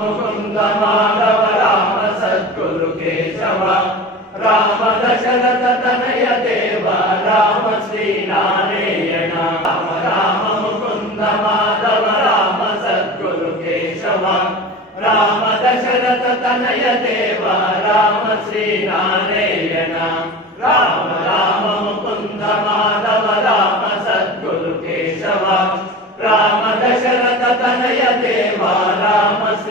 Mukunda Madhava Rama Sadhguru Keshava Rama Dasharatha Tanaya Deva Rama Shri Rama Rama Mukunda Madhava Rama Sadhguru Keshava Rama Dasharatha Tanaya Deva Rama Shri Rama Rama Mukunda Madhava Rama Sadhguru Keshava Rama Dasharatha Tanaya Deva Rama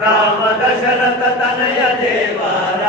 Sadhguru Keshava Rama Dasharatha Tanaya Deva Rama